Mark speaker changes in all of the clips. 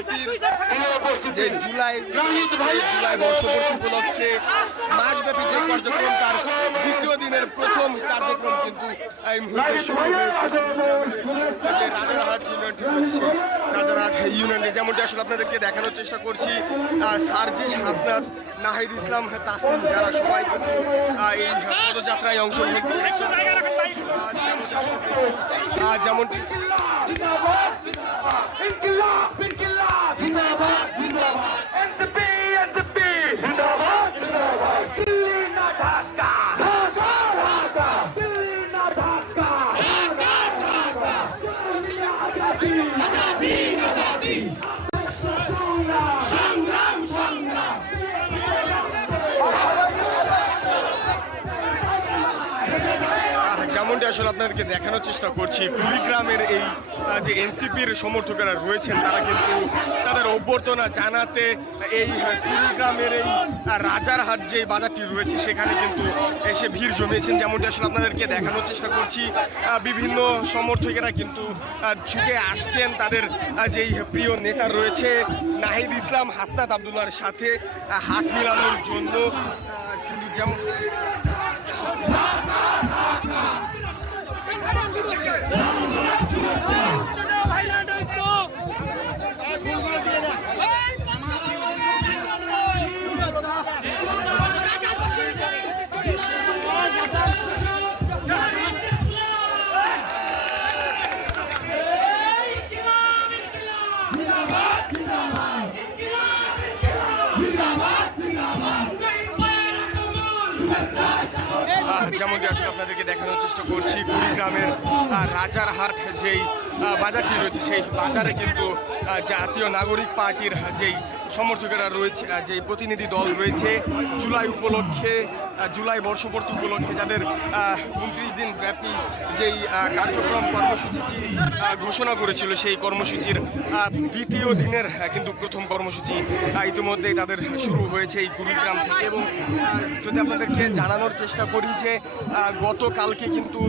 Speaker 1: এনসিপির যে জুলাই জুলাই বর্ষপূর্তি উপলক্ষে মাসব্যাপী যে কার্যক্রম তার দ্বিতীয় দিনের প্রথম কার্যক্রম কিন্তু এই মুহূর্তে শুরু হয়েছে রাজারহাট ইউনিয়নে যেমনটি আসলে আপনাদেরকে দেখানোর চেষ্টা করছি সার্জি সার্জিস হাসনাত নাহিদ ইসলাম তাসলিম যারা সবাই কিন্তু এই পদযাত্রায় অংশগ্রহণ করেছে
Speaker 2: যেমন জিন্দাবাদ জিন্দাবাদ।
Speaker 1: যেমনটি আসলে আপনাদেরকে দেখানোর চেষ্টা করছি। কুড়িগ্রামের এই যে এনসিপির সমর্থকেরা রয়েছেন, তারা কিন্তু তাদের অভ্যর্থনা জানাতে এই কুড়িগ্রামের এই রাজারহাট যে বাজারটি রয়েছে, সেখানে কিন্তু এসে ভিড় জমিয়েছেন। যেমনটি আসলে আপনাদেরকে দেখানোর চেষ্টা করছি বিভিন্ন সমর্থকেরা কিন্তু ছুটে আসছেন। তাদের যেই প্রিয় নেতা রয়েছে, নাহিদ ইসলাম হাসনাত আবদুল্লার সাথে হাত মিলানোর জন্য কিন্তু যেমন যেমনটি আসলে আপনাদেরকে দেখানোর চেষ্টা করছি। কুড়িগ্রামের রাজার রাজারহাট যেই বাজারটি রয়েছে, সেই বাজারে কিন্তু জাতীয় নাগরিক পার্টির যেই সমর্থকেরা রয়েছে যেই প্রতিনিধি দল রয়েছে, জুলাই উপলক্ষে জুলাই বর্ষপূর্তি উপলক্ষে যাদের উনত্রিশ দিন ব্যাপী যেই কার্যক্রম কর্মসূচিটি ঘোষণা করেছিল সেই কর্মসূচির দ্বিতীয় দিনের কিন্তু প্রথম কর্মসূচি ইতিমধ্যেই তাদের শুরু হয়েছে এই কুড়িগ্রাম থেকে এবং যদি আপনাদেরকে জানানোর চেষ্টা করি যে গতকালকে কিন্তু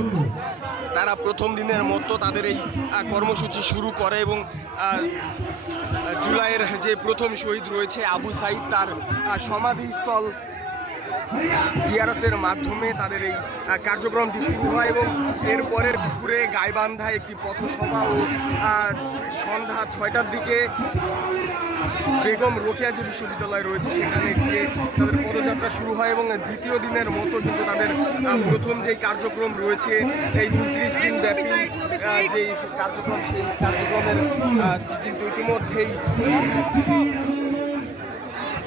Speaker 1: তারা প্রথম দিনের মতো তাদের এই কর্মসূচি শুরু করে এবং জুলাইয়ের যে প্রথম শহীদ রয়েছে আবু সাইদ, তার সমাধিস্থল জিয়ারতের মাধ্যমে তাদের এই কার্যক্রমটি শুরু হয় এবং এরপরে দুপুরে গাইবান্ধায় একটি পথসভা ও সন্ধ্যা ছয়টার দিকে বেগম রোকেয়া যে বিশ্ববিদ্যালয় রয়েছে, সেখানে গিয়ে তাদের পদযাত্রা শুরু হয় এবং দ্বিতীয় দিনের মতো কিন্তু তাদের প্রথম যেই কার্যক্রম রয়েছে, এই উনত্রিশ দিন ব্যাপী যেই কার্যক্রম, সেই কার্যক্রমের কিন্তু ইতিমধ্যেই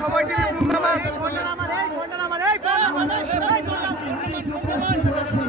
Speaker 2: সময়
Speaker 1: টিভি বুমনামান এই
Speaker 3: ফোনটা আমার এই ফোনটা আমার এই ফোনটা আমার এই ফোনটা
Speaker 2: আমার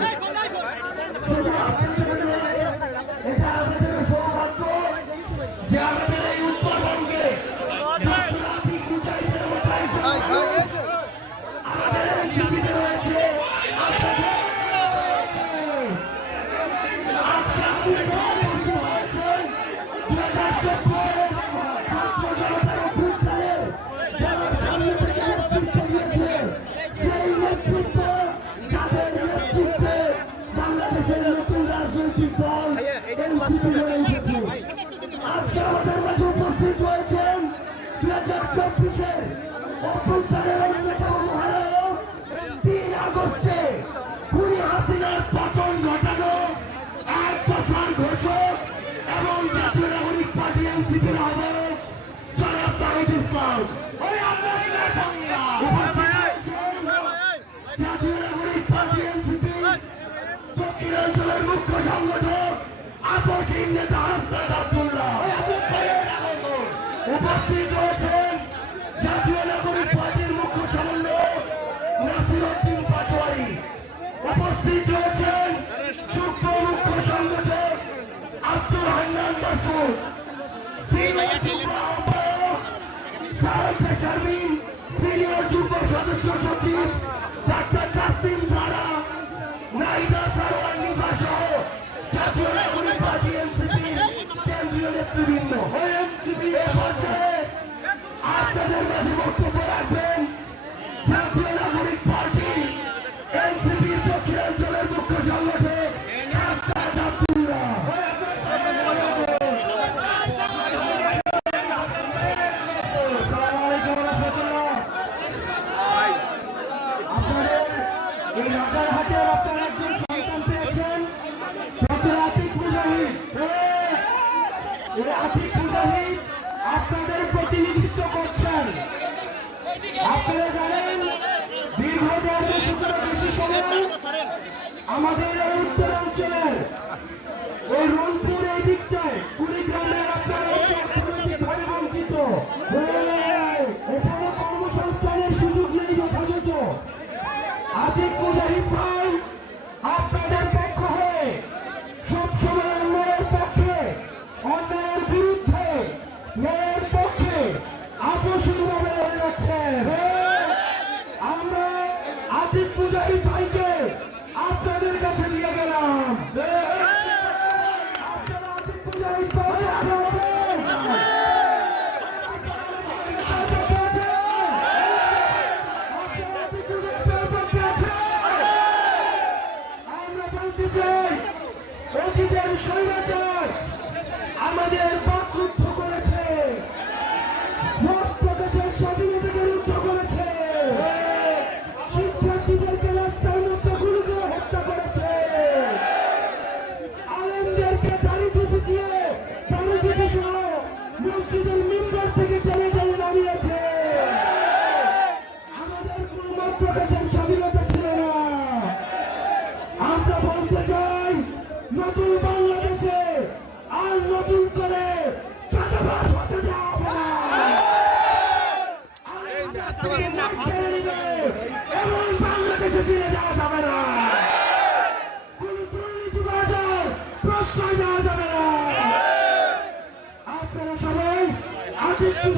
Speaker 2: যোগ্য সংগঠক আপসীন নেতা হাসনাত আব্দুল্লাহ। উপস্থিত রয়েছেন জাতীয় নাগরিক পার্টির মুখ্য সমন্বয় নাসির উদ্দিন পাটোয়ারি। উপস্থিত রয়েছেন যুগ্ম মুখ্য সংগঠক আব্দুল হান্নান মাসুদ সিনিয়র যুগ্ম সদস্য সচিব জাতীয় নাগরিক পার্টি আপনাদের মাঝে বক্তব্য রাখবে প্রতিনিধিত্ব করছেন। আপনারা জানেন দীর্ঘ দেড় বেশি সময় আমাদের উত্তর এবং যাওয়া যাবে না। কোন দুর্নীতিবাজার প্রশ্রয় যাবে না। আপনারা সবাই
Speaker 4: আদিত্য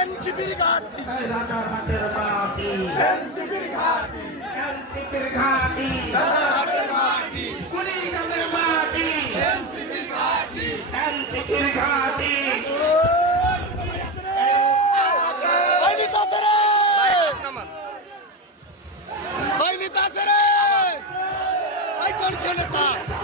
Speaker 4: এনসিপির ঘাটি রাজারহাটের ঘাটি এনসিপির ঘাটি এনসিপির ঘাটি
Speaker 5: রাজারহাটের ঘাটি কুড়িগ্রামের মাটি এনসিপির ঘাটি
Speaker 4: এনসিপির ঘাটি Ay,
Speaker 5: mi tasere!
Speaker 4: Ay, con chuleta!